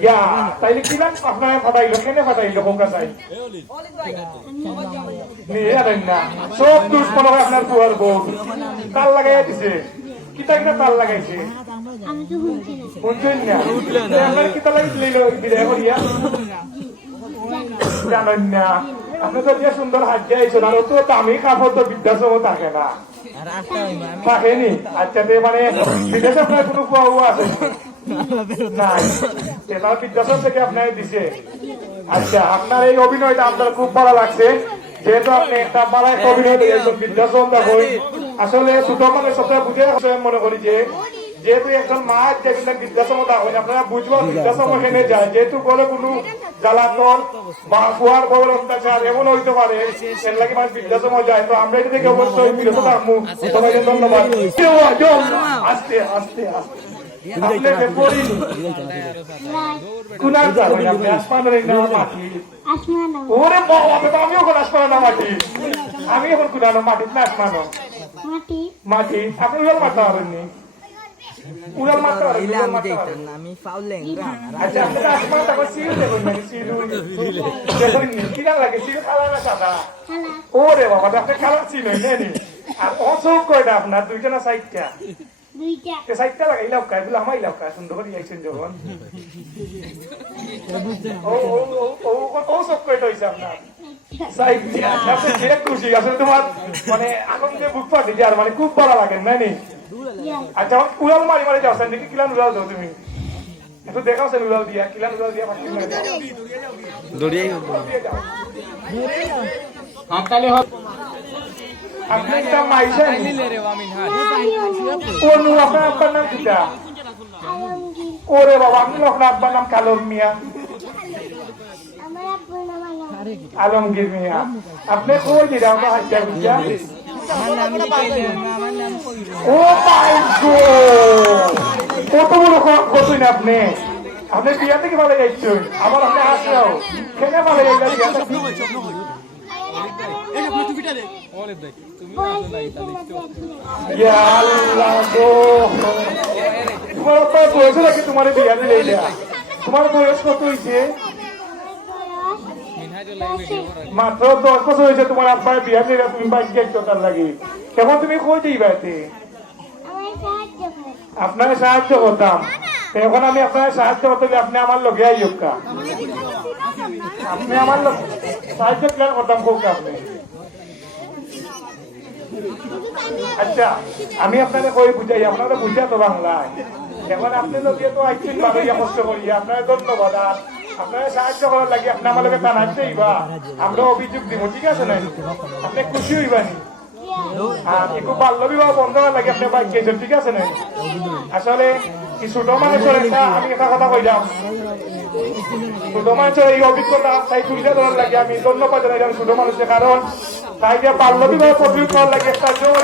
ইয়া তাইলে কিলান আপনার ফাটাইলো কেনে ফাটাইলো কোকা চাই নিয়ে আনেন না সব দুশ্মন হবে আপনার পুয়ার বউ তাল লাগাইয়া দিছে কিতা কিনা তাল লাগাইছে শুনছেন না আপনার কিতা লাগাইছিল বিদায় করিয়া জানেন না আপনি তো যে সুন্দর হাজিয়া আইছেন আর তো দামি কাপড় তো বৃদ্ধাশ্রম থাকে না থাকেনি আচ্ছা মানে বিদেশে আপনার কোনো কুয়া আছে নাই এটা বৃদ্ধাশ্রম থেকে আপনার দিছে আচ্ছা আপনার এই অভিনয়টা আপনার খুব ভালো লাগছে যেহেতু আপনি একটা ভালো একটা অভিনয় দিয়েছেন বৃদ্ধাশ্রম দেখো আসলে ছোট মানে সবসময় বুঝে মনে করি যে যেহেতু একজন মা যেগুলো বৃদ্ধাশ্রম হয় আপনারা বুঝবো বৃদ্ধাশ্রম এখানে যায় যেহেতু বলে কোনো জ্বালাতন বা কুয়ার বড় অত্যাচার এমন হইতে পারে এর লাগে মানুষ বৃদ্ধাশ্রম যায় তো আমরা এটা থেকে অবশ্যই বিরত থাকবো সবাইকে ধন্যবাদ আস্তে আস্তে আস্তে আমি এখন কুনানো মাটি না আসমানো মাটি আপনি মারতে পারেননি উড়াল মারতে পারেন আমি ফাউলেন আচ্ছা আপনারা আসমান তারপর সিল দেখুন নাকি সিল দেখুন কি না লাগে সিল কালা না সাদা ওরে বাবা আপনি কালার ছিল নেনি আর অসুখ কয়টা আপনার দুইটা না সাইডটা দুইটা সাইডটা লাগাই লাউকা এগুলো আমার লাউকা সুন্দর করে আইছেন যখন ও সব কয়টা হইছে আপনার সাইডটা আপনি যে খুশি আসলে তোমার মানে আনন্দে বুক ফাটে যার মানে খুব ভালো লাগে নানি আচ্ছা উড়াল মারি মারি যাও দেখি কিলান উড়াল দাও তুমি একটু দেখাও সেন উড়াল দিয়া কিলান উড়াল দিয়া দড়িয়ে হাততালি হোক আপনি একটা মাইসা কোন আপনার আব্বার নাম কিটা ওরে বাবা আপনি আপনার আব্বার নাম কালম মিয়া আলমগীর মিয়া আপনি কই দিরা আমরা হাইটা বুঝা ও মাই গড কত বড় কতই না আপনি আপনি বিয়া থেকে ভালো যাচ্ছেন আবার আপনি আসলেও কেন ভালো যাচ্ছেন তোমার বয়স নাকি তোমার বিয়া দিলে তোমার বয়স কত হয়েছে মাত্র 10 বছর হয়েছে তোমার আব্বার বিয়া দিলে তুমি বাইক যাইছো তার লাগে এখন তুমি কই দিবা এতে আপনার সাহায্য করতাম এখন আমি আপনার সাহায্য করতে আপনি আমার লগে আইকা আপনি আমার সাহায্য প্ল্যান করতাম খুব আপনি আচ্ছা আমি আপনাকে কই বুঝাই আপনারা বুঝা তো বাংলায় এখন আপনি লগে তো আইছেন ভালোই কষ্ট করি আপনার ধন্যবাদ আর আপনারা সাহায্য করার লাগে আপনি আমার লগে টানাচ্ছেই বা আমরা অভিযোগ দিব ঠিক আছে না আপনি খুশি হইবানি আর একটু বাল্য বিবাহ বন্ধ হওয়ার লাগে আপনি বাইক গেছেন ঠিক আছে না আসলে কি ছোট মানুষের একটা আমি একটা কথা কইলাম ছোট মানুষের এই অভিজ্ঞতা তাই তুলে ধরার লাগে আমি ধন্যবাদ জানাইলাম ছোট মানুষের কারণ তাই যে বাল্য বিবাহ প্রতিরোধ করার লাগে একটা জোর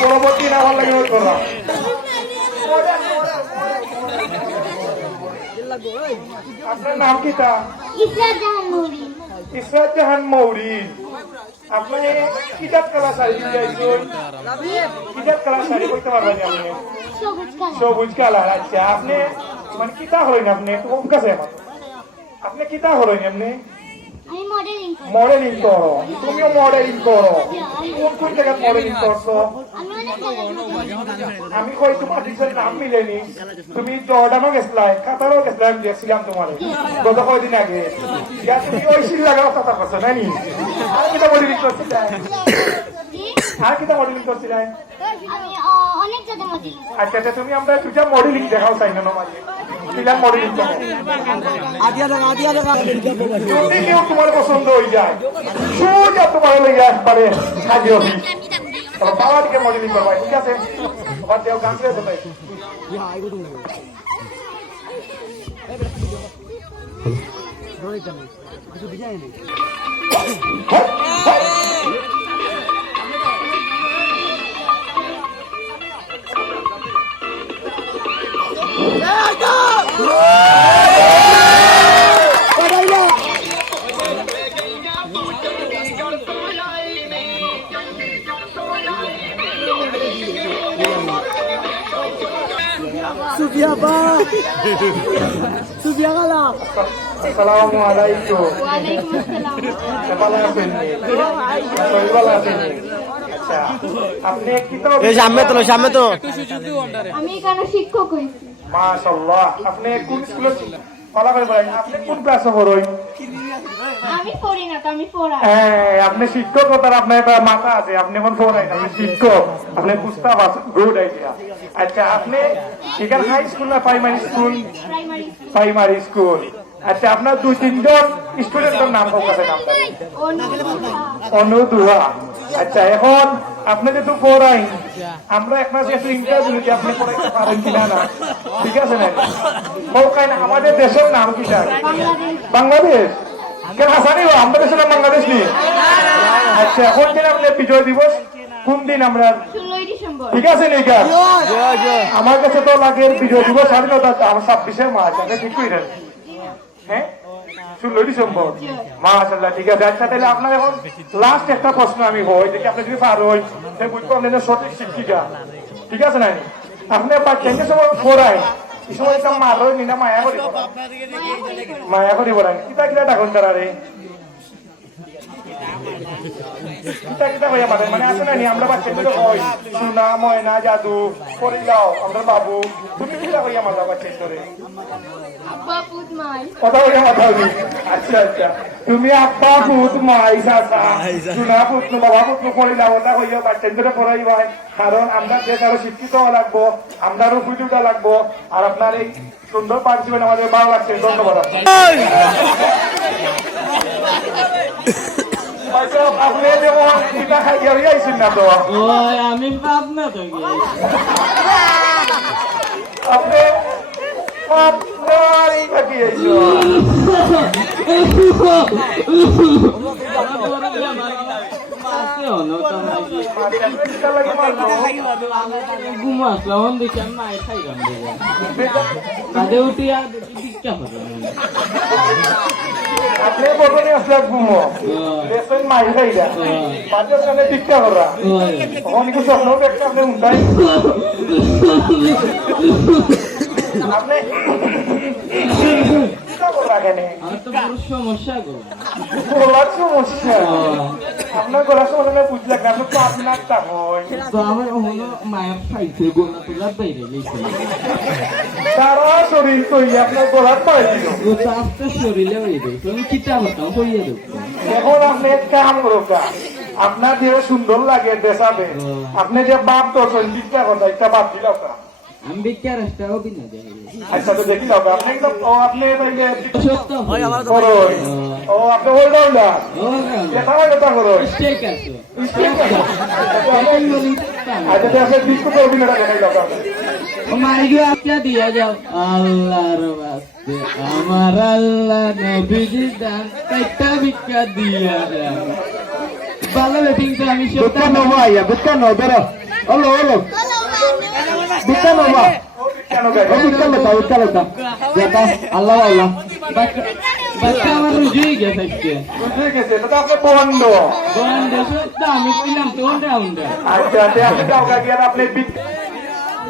পরবর্তী নেওয়ার লাগে করলাম আপনার নাম কি তা ইসরাত জাহান মৌরি আপনি কিতাব কালা শাড়ি দিয়েছেন কিতাব কালা শাড়ি কইতে পারবেন আপনি সবুজ কালার আচ্ছা আপনি মানে কিতা হলেন আপনি কোন কাছে আপনি কিতা হলেন আপনি মডেলিং করো তুমিও মডেলিং করো কোন কোন জায়গায় মডেলিং করছো আমি কই তোমার ডিজাইন নাম মিলেনি তুমি জর্ডানও গেছলাই কাতারও গেছলাই দেখছিলাম তোমার গত কয়দিন আগে ইয়া তুমি ওই সিল লাগাও কথা করছো নানি আর কিটা মডেলিং করছিলাই আর কিটা মডেলিং করছিলাই আচ্ছা আচ্ছা তুমি আমরা দুটা মডেলিং দেখাও চাই না নমাজি কিলা মডেলিং করো আদিয়া দেখা যদি কেউ তোমার পছন্দ হয়ে যায় সোজা তোমার লেগে আসপারে সাজিয়ে হবে বাবার দিকে মডেলিং করবা ঠিক আছে আবার দেও গান ছেড়ে দেবে সুফিয়া বা সুফিয়া গালা আসসালামু আলাইকুম। ওয়ালাইকুম আসসালাম। ভালো আছেন? সবাই ভালো আছেন? আচ্ছা, আপনি কি তো সামনে তো আমি এখানে শিক্ষক হইছি। মাশাআল্লাহ। আপনি কোন স্কুলে ভালো করে বলেন, আপনি কোন ক্লাসে পড়েন? আমি পড়ি না তো, আমি পড়াই। হ্যাঁ, আপনি শিক্ষকতার আপনার একটা মাথা আছে, আপনি এখন পড়াই, আপনি শিক্ষক, আপনি বুঝতে পারছেন, গুড আইডিয়া। আচ্ছা, আপনি এখানে হাই স্কুল না primary school? Primary primary school. আচ্ছা, আপনার 2-3 জন স্টুডেন্টের নাম হোক আছে, নাম বলেন। অনুদুহা। আচ্ছা, এখন আপনি যেহেতু পড়াই, আমরা এক মাসে একটু ইন্টারভিউ যে আপনি পড়াইতে পারেন কিনা না, ঠিক আছে না? না আমাদের দেশের নাম কি জানেন? বাংলাদেশ। কেন হাসানি আমাদের দেশের নাম বাংলাদেশ নিয়ে? আচ্ছা, এখন দিন আপনি বিজয় দিবস কোন দিন আমরা? 16 ডিসেম্বর। ঠিক আছে নিকা, আমার কাছে তো লাগে বিজয় দিবস স্বাধীনতা 26শে মার্চ। আপনি ঠিক করেন? হ্যাঁ, 16 ডিসেম্বর। মাশাআল্লাহ, ঠিক আছে। আচ্ছা, তাহলে আপনার এখন লাস্ট একটা প্রশ্ন আমি হই, দেখি আপনি যদি পার হই তাহলে বুঝবো আপনি সঠিক শিক্ষিকা, ঠিক আছে না? আপনি বাচ্চাকে সময় পড়াই, এই সময় একটা মার হই না মায়া করি পড়ান? মায়া করি পড়ান। কিতা কিতা ডাকুন তারা রে? কিতা কিতা হইয়া পারেন মানে আছে না নি? আমরা বাচ্চাদের হয় সোনা ময়না জাদু করিলাও আমরা বাবু, তুমি কিতা হইয়া মারা বাচ্চাদের? আব্বা পুত মাই। কথা হইয়া মাথা হইনি। আচ্ছা আচ্ছা, তুমি আব্বা পুত মাই চাচা সোনা পুত বাবা পুত করিলাও ওটা হইয়া বাচ্চাদের পড়াই ভাই, কারণ আমরা দেশ আরো শিক্ষিত হওয়া লাগবো, আমরা আরো উপযুক্ত লাগবো। আর আপনার এই সুন্দর পার্টিসিপেন্ট আমাদের ভালো লাগছে, ধন্যবাদ। আপনি যেমন পিঠা খাইয়া হইয়াছেন না তো? আমি পাবনা তো আপনি পাবনার থাকি আইছো? ঘুমো আসলাম দেখি আমি মায়ের খাইলাম কাঁধে উঠিয়া ভিক্ষা করে আপনি বলবেন আসলে ঘুমো দেখবেন মাই খাইলা বাচ্চার সামনে ভিক্ষা করা, তখন কিছু স্বপ্ন দেখতে আপনি উঠাই আপনি সমস্যা গলার সমস্যা। আপনার গলার সমস্যা বুঝলেন না, আপনি তো আপনার আমার মায়ের খাইছে গোলা তোলার বাইরে গেছে সারা শরীর তৈরি আপনার গলার পায়ে দিল, আস্তে শরীরে হয়ে গেছে। আমি কিতা করতাম হইয়া দেব। এখন আপনি এক কাম করোকা, আপনার যে সুন্দর লাগে দেশাবে, আপনি যে বাপ করছেন ভিক্ষা কথা একটা বাপ দিল। আমি ভিক্ষা রাস্তাও বিনা যাই। আচ্ছা, তো দেখি দাও আপনি একদম আপনি সত্য ও আপনি অলরাউন্ডার দেখা হয় কথা করো। ঠিক আছে আচ্ছা, আপনি বিস্কুট অভিনয়টা দেখাই দাও। মাইকে আপনি দিয়া যাও আল্লাহর বাস্তে আমার আল্লাহ নবীজি দান একটা ভিক্ষা দিয়া যাও। ভালো বেটিং তো আমি সত্য নব আইয়া ভিক্ষা নব বেরো হলো হলো ভিক্ষা নব আল্লাহ আল্লাহ বাচ্চা আমার রুজি গেছে আপনি বন্ধ। আমি কিনলাম তো আচ্ছা, আপনি কাউকে গিয়ে আপনি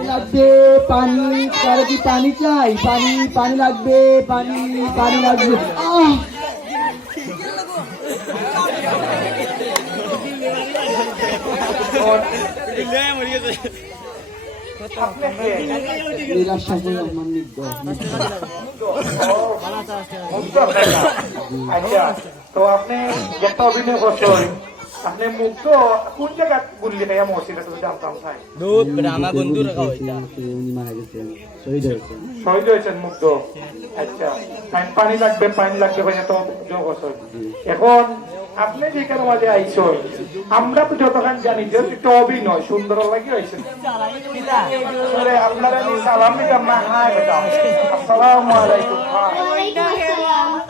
লাগবে পানি, কারো কি পানি চাই? পানি পানি লাগবে, পানি পানি লাগবে। আচ্ছা, তো আপনি একটা অভিনয় করছেন, আপনি মুগ্ধ কোন জায়গা বললি না মসজিদ জানতাম চাই আমার বন্ধু রাখা শহীদ হয়েছেন মুগ্ধ। আচ্ছা, পানি লাগবে পানি লাগবে ভাই তো যোগ আছে। এখন আপনি যেখানে মাঝে আইসো, আমরা তো যতক্ষণ জানি যে একটা অভিনয় সুন্দর লাগে হয়েছে, আপনারা আমি সালাম দিতাম না? হাই বেটাম আসসালামু আলাইকুম।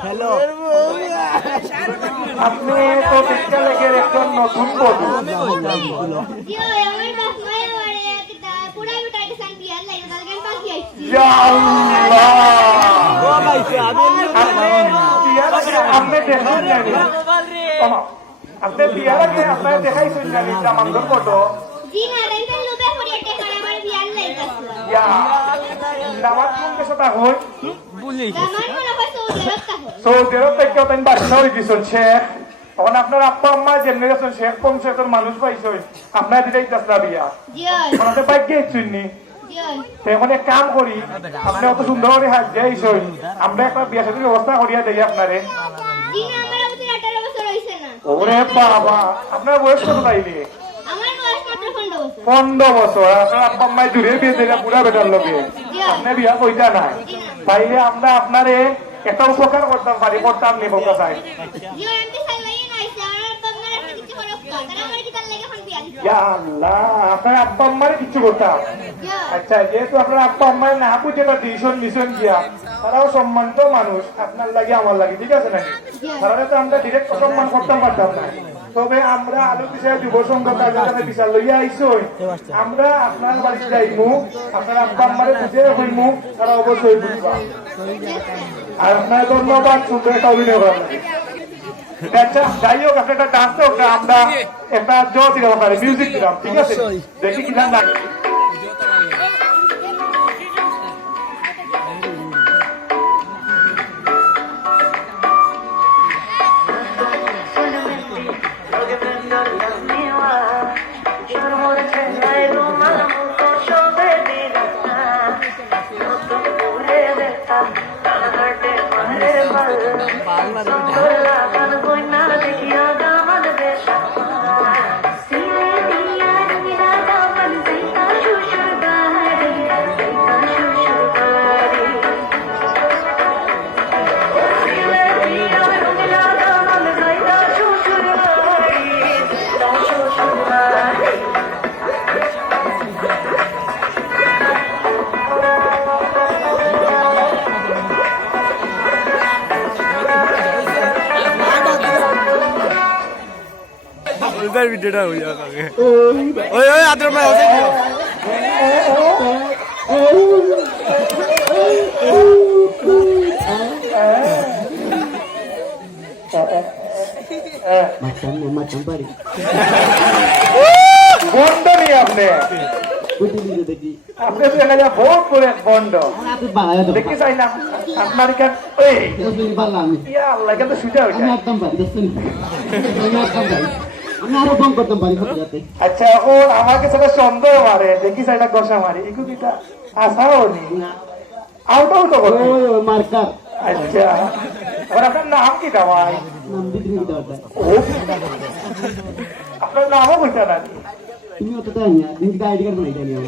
হ্যালো। আপনি তো শিক্ষা লেগের একজন নতুন বধূ। আপনি দেখুন জানি আপনি বিয়ার আগে আপনার দেখাইছেন জানি জামানদের ফটো। দামাত কোন দেশে তা হয় আমার মনে হয় সৌদি আরব তা হয়। সৌদি আরব থেকে তাই বাসা হয়ে গেছেন শেখ তখন আপনার আব্বা আম্মা যেমনি গেছেন শেখ পঞ্চায়েতের মানুষ পাইছেন আপনার দিলেই দাসরা বিয়া জি হয়, ওনাদের বাইকে চুননি জি হয়। এখন এক কাম করি আপনি অত সুন্দর করে হাত দিয়েছেন আমরা একটা বিয়া সাথে ব্যবস্থা করিয়া দেই আপনারে জি না, আমার অবধি 18 বছর হইছে না। ওরে বাবা আপনার বয়স কত তাইলে আমার বয়স মাত্র 15 বছর। 15 বছর আপনার আব্বা আম্মাই জুড়ে বিয়ে দিলে পুরা বেটার লোকে আপনি বিয়া কইতা নাই তাইলে আমরা আপনারে একটা উপকার করতাম পারি করতাম নি বলতে চাই জি হয়, আমি সাইলাই নাইছে আর তোমার একটা কিছু করো তারা আমার কি তার লাগে ফোন দিয়া দিছে। ইয়া আল্লাহ আপনার আব্বা আম্মারে কিচ্ছু করতাম জি হয়, আচ্ছা যেহেতু আপনার আব্বা আম্মায় না বুঝে একটা ডিসিশন মিশন দিয়া তারাও সম্মানিত মানুষ আপনার লাগে আমার লাগে ঠিক আছে নাকি তারা তো আমরা ডিরেক্ট সম্মান করতে পারতাম না তবে আমরা আলু বিষয়ে যুব সংঘ কার্যক্রমে বিচার লইয়া আইসো আমরা আপনার বাড়িতে যাইমু আপনার আব্বা আম্মারে বুঝে হইমু তারা অবশ্যই বুঝবা আর আপনার ধন্যবাদ সুন্দর একটা অভিনয় করার লাগে আচ্ছা যাই হোক আপনি একটা ডান্স হোক আমরা একটা জো দিলাম আপনার মিউজিক দিলাম ঠিক আছে দেখি কিনা লাগে इधर वीडियो हो जाएगा ओए ओए आदर में हो जाएगा macam pari. বন্ধ নি আপনি Betul tadi. আপনি তো এখানে ভোট করেন বন্ধ Aku bahaya tu. দেখি চাই না আপনার কেন এই Terus ni balang ni. ইয়া আল্লাহ কেন সুজা হয়ে Aku যায় akan balik terus ni. Aku akan balik. Aku harus bangkit kembali ke jati. আচ্ছা এখন আমাকে সেটা সন্দেহ মারে দেখি চাই না গসা মারি একটু কিটা আসাও নি আউট আউট করে Oh, markar. আচ্ছা এবার আপনার নাম কি দাওয়াই Nam di sini kita ada. ও আপনার নামও বলতে না Ini apa tanya? Ini kita ID kan pernah tanya.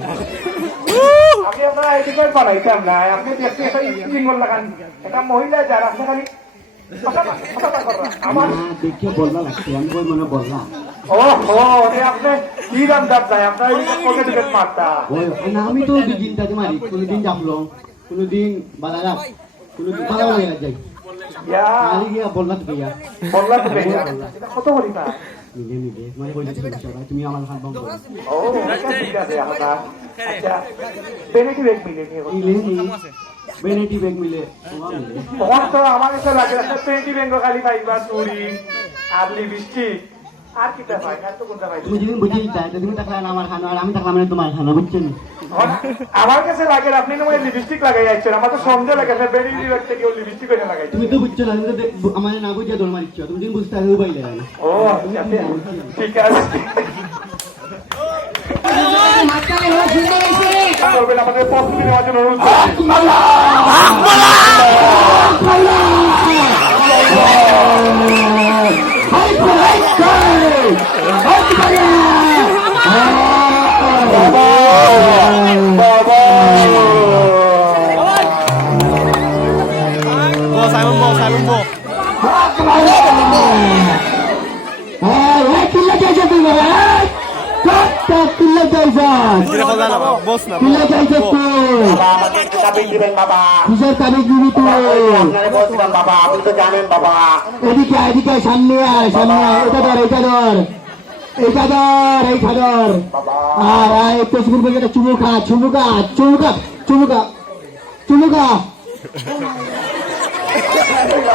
আমি আপনার আইডি কার্ড বানাইতাম না আপনি দেখতে একটা সিঙ্গল লাগান একটা মহিলা যারা আপনি খালি আমার Nah, देखिए बोलना लगती है। हमको mana बोलना. ও হো আপনি কি দাম দাম চাই আপনার পকেট টিকেট মারতা Oh, nah kami tu bikin tadi mari. Kuno din jablong, kuno din balagas, kuno din balagas lagi aja. ইয়া Kali dia bola tu ya. বললা তো দেখি কত করি না Ni deh. Mana boleh cerita cakap. Cuma amal kan bang. ও ঠিক আছে আপনার আচ্ছা বেনিফিট এক মিলে নিয়ে Ini ni. Benedi bag mile. Semua mile. তখন তো আমার কাছে লাগে একটা পেন্টি বেঙ্গ খালি পাইবা চুরি আর লিপস্টিক আর কিটা পাই আর তো কোনটা পাই Cuma jadi buji dah. Jadi minta kelan amar khana. Kami tak kelan itu mal khana. Bucin. আমার কাছে লাগে আপনি না লিপস্টিক লাগাই যাচ্ছেন আমার তো সন্দেহ লাগে বেরি ডিরেক্ট থেকে লিপস্টিক করে লাগাই Tumi tu bucin lah. Tumi amar nak buji adol mari cio. Tumi jadi buji tak ubah ile. ও আচ্ছা ঠিক আছে করবেন আমাদের প্রস্তুতি নেওয়ার জন্য অনুরোধ Simon Bo Kila jajah tu lah. Kata kila jajah. Tidak kau dalam bos nama Kila jajah tu. আমাদের কিতাবে দিবেন বাবা Bisa kami gini tu. আপনারে বলছিলাম বাবা আপনি তো জানেন বাবা এদিকে সামনে আয় এটা ধর আর একটু শুরু করে চুমুকা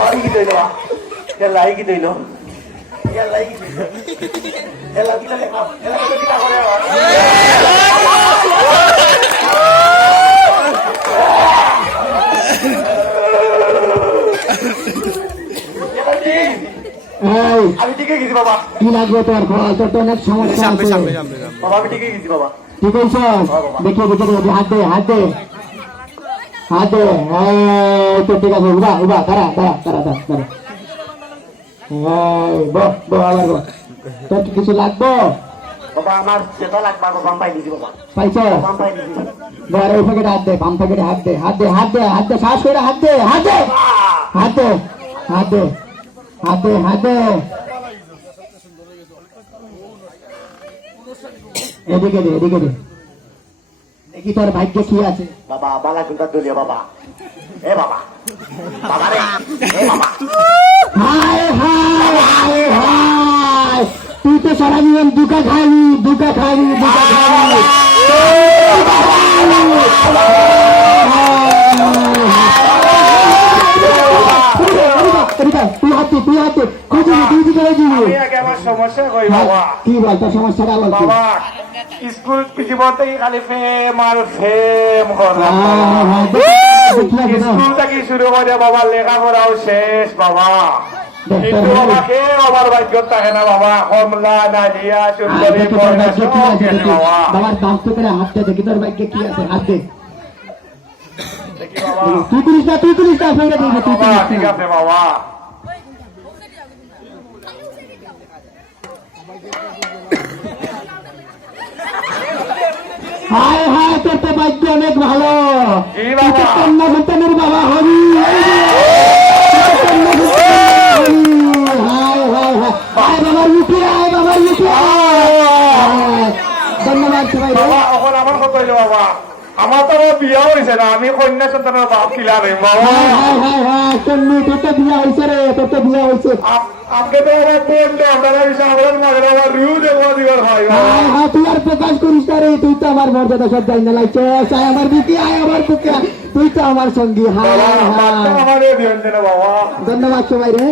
লাইকি দইলো লাইকি দইলো লাইকি এলা কিলা লেখা এলা কিলা করে ঠিক হয়ে গেছি বাবা। কি লাগবে তোর বল, তোর তো অনেক সমস্যা সামনে আছে। সামনে সামনে সামনে বাবা আমি ঠিক হয়ে গেছি বাবা। ঠিক আছে, দেখে দেখে দেখে হাত দে হাত দে হাত দে। এই তো ঠিক আছে, উবা উবা, দাঁড়া দাঁড়া দাঁড়া দাঁড়া দাঁড়া। এই বহ বহ, আবার বহ। তোর কি কিছু লাগবে? বাবা আমার যেটা লাগবে বাবা আমি পাই দিছি বাবা। পাইছো? বাবা আমি পাই দিছি। ধর ওই প্যাকেটে হাত দে, বাম প্যাকেটে হাত দে, হাত দে হাত দে হাত দে, শ্বাস করে হাত দে হাত দে হাত দে হাত দে হাত দে হাত দে। এদিকে দে এদিকে দে, দেখি তোর ভাগ্যে কি আছে। বাবা বালা কিন্তু দলিয়া বাবা। এ বাবা বাবা রে এ বাবা। হায় হায় হায় হায়, তুই তো সারা জীবন দুকা খাবি দুকা খাবি দুকা খাবি। তুই হাতে তুই হাতে খুঁজে তুই দিকে আমি আগে আমার সমস্যা কই বাবা। কি বল তোর সমস্যাটা বল। বাবা স্কুল জীবন থেকে খালি ফেম আর ফেম করলাম স্কুল থেকে শুরু করে বাবা লেখাপড়াও শেষ বাবা। কিন্তু বাবা কেউ আমার ভাগ্য থাকে না বাবা। কমলা নাজিয়া সুন্দরী পয়না সব গেছে বাবা। বাবার দাঁত করে হাতটা দেখি তোর ভাগ্যে কি আছে, হাত দে। দেখি বাবা। তুই করিস না তুই করিস না, ফেলে দিবি তুই বাবা করিস ঠিক না। আছে বাবা। হায় হায়, তোর তো ভাগ্য অনেক ভালো। কি তুই বাবা? তো কন্যা সন্তানের বাবা হবি। হায় হায় হায়, আয় বাবার মুখে আয় বাবার মুখে আয়। ধন্যবাদ সবাই রে। বাবা এখন আমার কথা হইলো বাবা আমার তো আবার বিয়া হয়েছে না। আমি কন্যা সন্তানের বাপ কিলা রে বাবা। হায় হায় হায় হায়, তোর মেয়ে, তোর তো বিয়া হয়েছে রে, তোর তো বিয়া হয়েছে। আমাকে তো আমার প্রেম তো আপনারা বিষয় আমার মাঝে আমার রিউ দেবো দিবার হয় হায় হায়, তুই আর প্রকাশ করিস না রে, তুই তো আমার মর্যাদা সব জানি না লাগছে। আয় আমার বুকে আয় আমার বুকে আয়, তুই তো আমার সঙ্গী। হায় হায়, আমার দিবেন বাবা। ধন্যবাদ সবাই রে।